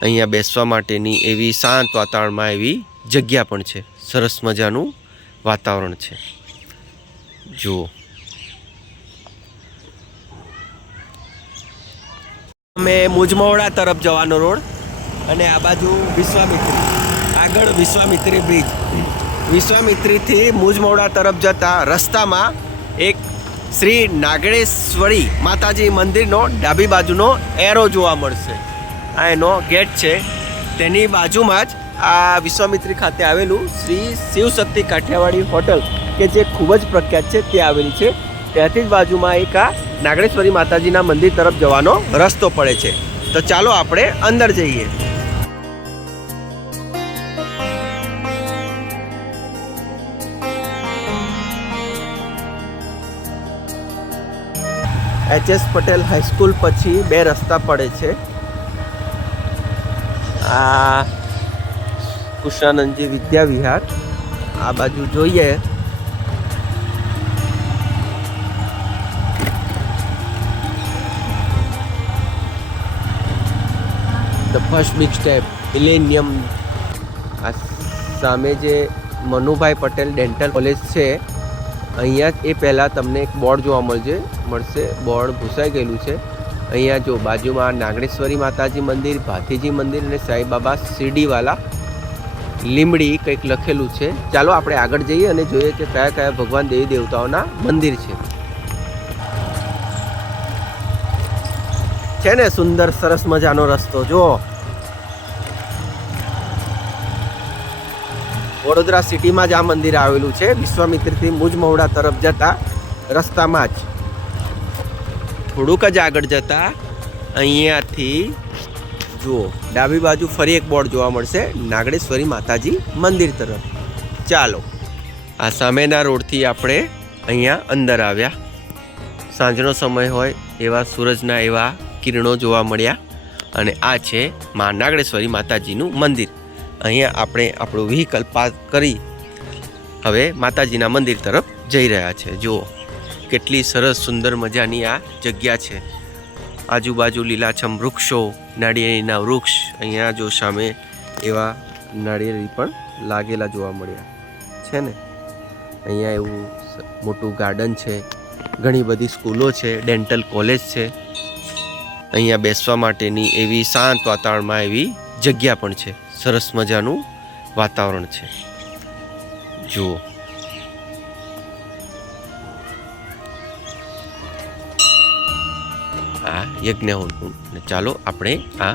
અહીંયા બેસવા માટેની એવી શાંત વાતાવરણમાં એવી જગ્યા પણ છે। સરસ મજાનું વાતાવરણ છે। જુઓ, અમે મુજમોડા તરફ જવાનો રોડ અને આ બાજુ વિશ્વામિત્રી, આગળ વિશ્વામિત્રી બ્રિજ। વિશ્વામિત્રીથી મુજમોડા તરફ જતા રસ્તામાં એક શ્રી નાગણેશ્વરી માતાજી મંદિરનો ડાબી બાજુનો એરો જોવા મળશે। આ એનો ગેટ છે। તેની બાજુમાં જ આ વિશ્વામિત્રી ખાતે આવેલું શ્રી શિવશક્તિ કાઠિયાવાડી હોટલ કે જે ખૂબ જ પ્રખ્યાત છે તે આવેલી છે। ત્યાંથી જ બાજુમાં એક આ નાગણેશ્વરી માતાજીના મંદિર તરફ જવાનો રસ્તો પડે છે। તો ચાલો આપણે અંદર જઈએ। એચ.એસ. પટેલ હાઈસ્કૂલ પછી બે રસ્તા પડે છે। આ કૃષ્ણાનંદજી વિદ્યા વિહાર, આ બાજુ જોઈએ the first big step millennium. આ સામે જે મનુભાઈ પટેલ ડેન્ટલ કોલેજ છે, અહીંયા એ પહેલાં તમને એક બોર્ડ જોવા મળશે। બોર્ડ ભૂસાઈ ગયેલું છે। અહીંયા જો બાજુમાં નાગણેશ્વરી માતાજી મંદિર, ભાથીજી મંદિર અને સાંઈબાબા શિરડીવાલા લીમડી કંઈક લખેલું છે। ચાલો આપણે આગળ જઈએ અને જોઈએ કે કયા કયા ભગવાન દેવી દેવતાઓના મંદિર છે ને સુંદર સરસ મજાનો રસ્તો। જો વડોદરા સિટીમાં જ આ મંદિર આવેલું છે। વિશ્વામિત્રીથી મુજમોડા તરફ જતા રસ્તામાં જ થોડુંક જ આગળ જતા અહીંયાથી જુઓ ડાબી બાજુ ફરી એક બોર્ડ જોવા મળશે નાગણેશ્વરી માતાજી મંદિર તરફ। ચાલો, આ સામેના રોડથી આપણે અહીંયા અંદર આવ્યા। સાંજનો સમય હોય એવા સૂરજના એવા કિરણો જોવા મળ્યા અને આ છે મા નાગણેશ્વરી માતાજીનું મંદિર। અહીંયા આપણે આપણું વ્હીકલ પાર્ક કરી હવે માતાજીના મંદિર તરફ જઈ રહ્યા છે। જુઓ કેટલી સરસ સુંદર મજાની આ જગ્યા છે। આજુબાજુ લીલાછમ વૃક્ષો, નાળિયેરીના વૃક્ષ, અહીંયા જો સામે એવા નાળિયેરી પણ લાગેલા જોવા મળ્યા છે ને। અહીંયા એવું મોટું ગાર્ડન છે, ઘણી બધી સ્કૂલો છે, ડેન્ટલ કોલેજ છે। અહીંયા બેસવા માટેની એવી શાંત વાતાવરણમાં એવી જગ્યા પણ છે। સરસ મજાનું વાતાવરણ છે। જુઓ, આ યજ્ઞકુંડ। ચાલો આપણે આ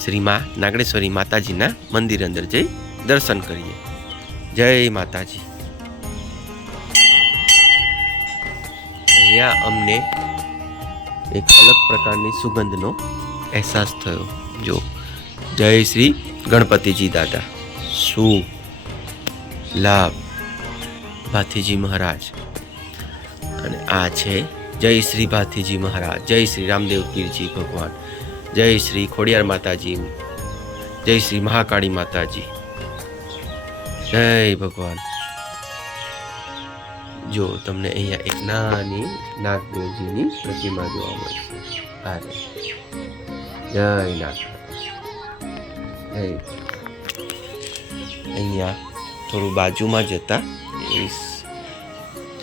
શ્રીમા નાગણેશ્વરી માતાજીના મંદિર અંદર જઈ દર્શન કરીએ। જય માતાજી। અહીંયા અમને એક અલગ પ્રકારની સુગંધનો અહેસાસ થયો। જો જય શ્રી ગણપતિજી દાદા, શુભ લાભ ભાથીજી મહારાજ। અને આ છે જય શ્રી ભાથીજી મહારાજ, જય શ્રી રામદેવ પીરજી ભગવાન, જય શ્રી ખોડિયાર માતાજી, જય શ્રી મહાકાળી માતાજી, જય ભગવાન। જો તમને અહીંયા એક નાની નાગદેવજીની પ્રતિમા જોવા મળશે। જય નાગ। અહીંયા થોડું બાજુમાં જતા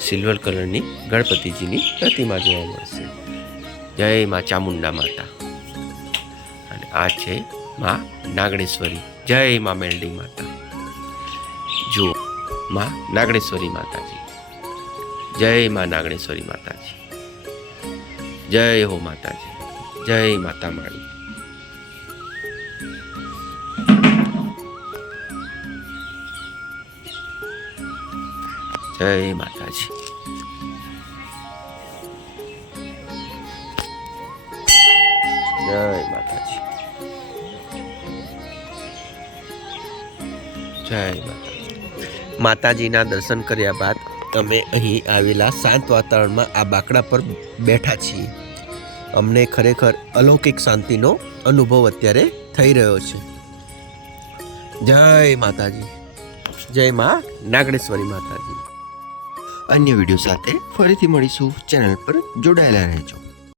સિલ્વર કલરની ગણપતિજીની પ્રતિમા જોવા મળશે। જય મા ચામુંડા માતા। અને આ છે મા નાગણેશ્વરી, જય મા મેલડી માતા। જુઓ મા નાગણેશ્વરી માતાજી, જય મા નાગણેશ્વરી માતાજી, જય હો માતાજી, જય માતા માળી। જય માતાજી। જય માતાજી। જય માતાજી। માતાજીના દર્શન કર્યા બાદ અમે અહીં આવેલા શાંત વાતાવરણમાં આ બાકડા પર બેઠા છીએ। અમને ખરેખર અલૌકિક શાંતિનો અનુભવ અત્યારે થઈ રહ્યો છે। જય માતાજી, જય મા નાગણેશ્વરી માતાજી। અન્ય વિડીયો સાથે ફરીથી મળીશું। ચેનલ પર જોડાયેલા રહેજો।